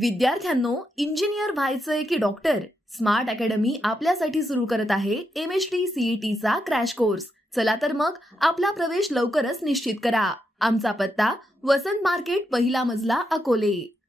विद्यार्थ्यांनो, इंजिनियर व्हायचंय की डॉक्टर? स्मार्ट अकॅडमी आपल्यासाठी सुरू करत आहे MHT CET चा क्रॅश कोर्स. चला तर मग आपला प्रवेश लवकरच निश्चित करा. आमचा पत्ता वसंत मार्केट, पहिला मजला, अकोले.